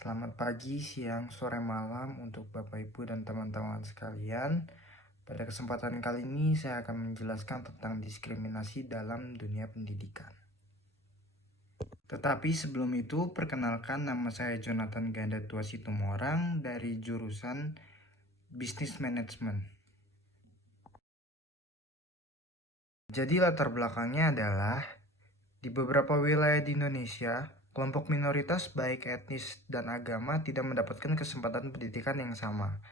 Selamat pagi, siang, sore, malam untuk Bapak, Ibu, dan teman-teman sekalian. Pada kesempatan kali ini saya akan menjelaskan tentang diskriminasi dalam dunia pendidikan. Tetapi sebelum itu, perkenalkan nama saya Jonathan Ganda Tua Situmorang dari jurusan Business Management. Jadi latar belakangnya adalah di beberapa wilayah di Indonesia, kelompok minoritas baik etnis dan agama tidak mendapatkan kesempatan pendidikan yang sama.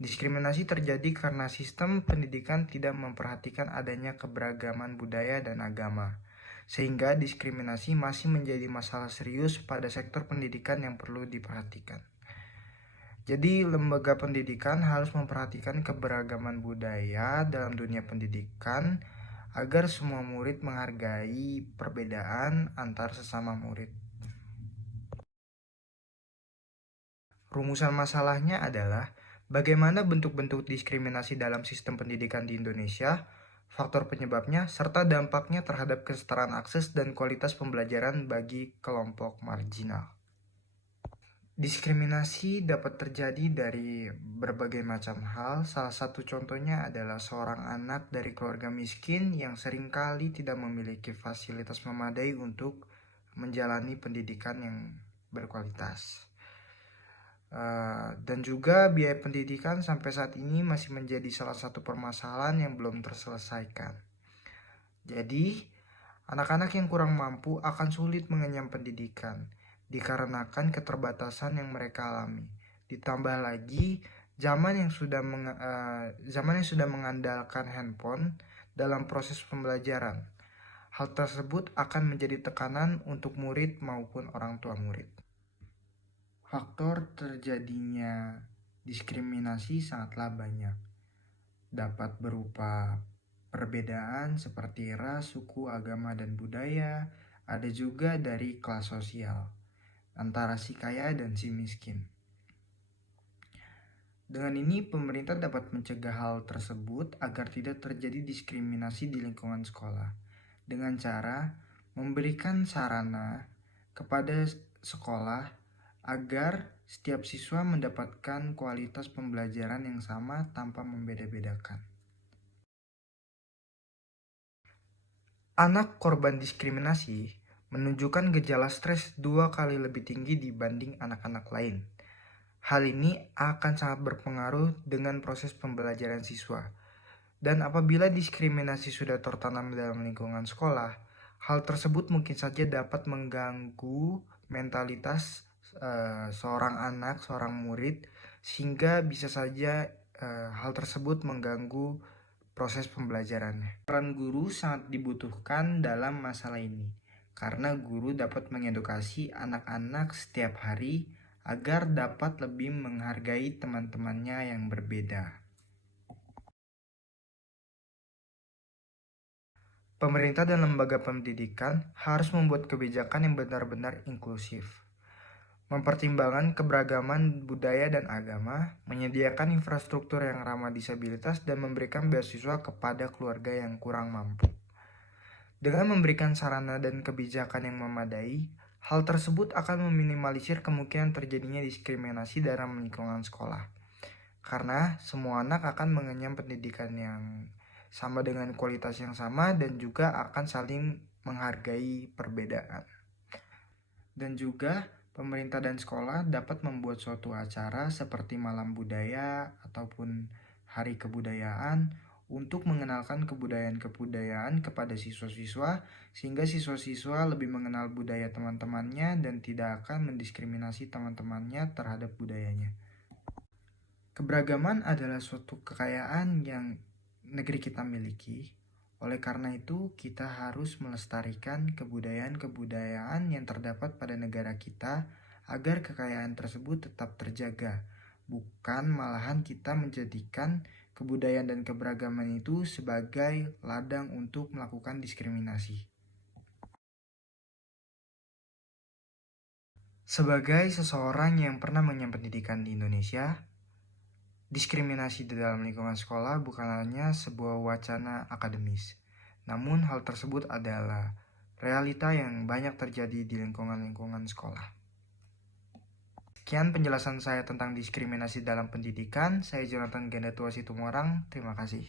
Diskriminasi terjadi karena sistem pendidikan tidak memperhatikan adanya keberagaman budaya dan agama, sehingga diskriminasi masih menjadi masalah serius pada sektor pendidikan yang perlu diperhatikan. Jadi, lembaga pendidikan harus memperhatikan keberagaman budaya dalam dunia pendidikan agar semua murid menghargai perbedaan antar sesama murid. Rumusan masalahnya adalah bagaimana bentuk-bentuk diskriminasi dalam sistem pendidikan di Indonesia, faktor penyebabnya, serta dampaknya terhadap kesetaraan akses dan kualitas pembelajaran bagi kelompok marginal. Diskriminasi dapat terjadi dari berbagai macam hal. Salah satu contohnya adalah seorang anak dari keluarga miskin yang seringkali tidak memiliki fasilitas memadai untuk menjalani pendidikan yang berkualitas. Dan juga biaya pendidikan sampai saat ini masih menjadi salah satu permasalahan yang belum terselesaikan. Jadi, anak-anak yang kurang mampu akan sulit mengenyam pendidikan dikarenakan keterbatasan yang mereka alami. Ditambah lagi zaman yang sudah mengandalkan handphone dalam proses pembelajaran. Hal tersebut akan menjadi tekanan untuk murid maupun orang tua murid. Faktor terjadinya diskriminasi sangatlah banyak. Dapat berupa perbedaan seperti ras, suku, agama, dan budaya. Ada juga dari kelas sosial, antara si kaya dan si miskin. Dengan ini, pemerintah dapat mencegah hal tersebut agar tidak terjadi diskriminasi di lingkungan sekolah dengan cara memberikan sarana kepada sekolah agar setiap siswa mendapatkan kualitas pembelajaran yang sama tanpa membeda-bedakan. Anak korban diskriminasi menunjukkan gejala stres 2 kali lebih tinggi dibanding anak-anak lain. Hal ini akan sangat berpengaruh dengan proses pembelajaran siswa. Dan apabila diskriminasi sudah tertanam dalam lingkungan sekolah, hal tersebut mungkin saja dapat mengganggu mentalitas seorang anak, seorang murid, sehingga bisa saja hal tersebut mengganggu proses pembelajarannya. Peran guru sangat dibutuhkan dalam masalah ini, karena guru dapat mengedukasi anak-anak setiap hari agar dapat lebih menghargai teman-temannya yang berbeda. Pemerintah dan lembaga pendidikan harus membuat kebijakan yang benar-benar inklusif, mempertimbangkan keberagaman budaya dan agama, menyediakan infrastruktur yang ramah disabilitas, dan memberikan beasiswa kepada keluarga yang kurang mampu. Dengan memberikan sarana dan kebijakan yang memadai, hal tersebut akan meminimalisir kemungkinan terjadinya diskriminasi dalam lingkungan sekolah. Karena semua anak akan mengenyam pendidikan yang sama dengan kualitas yang sama dan juga akan saling menghargai perbedaan. Dan juga pemerintah dan sekolah dapat membuat suatu acara seperti malam budaya ataupun hari kebudayaan untuk mengenalkan kebudayaan-kebudayaan kepada siswa-siswa sehingga siswa-siswa lebih mengenal budaya teman-temannya dan tidak akan mendiskriminasi teman-temannya terhadap budayanya. Keberagaman adalah suatu kekayaan yang negeri kita miliki. Oleh karena itu, kita harus melestarikan kebudayaan-kebudayaan yang terdapat pada negara kita agar kekayaan tersebut tetap terjaga. Bukan malahan kita menjadikan kebudayaan dan keberagaman itu sebagai ladang untuk melakukan diskriminasi. Sebagai seseorang yang pernah mengenyam pendidikan di Indonesia, diskriminasi di dalam lingkungan sekolah bukan hanya sebuah wacana akademis, namun hal tersebut adalah realita yang banyak terjadi di lingkungan-lingkungan sekolah. Sekian penjelasan saya tentang diskriminasi dalam pendidikan. Saya Jonathan Gendetua Situmorang. Terima kasih.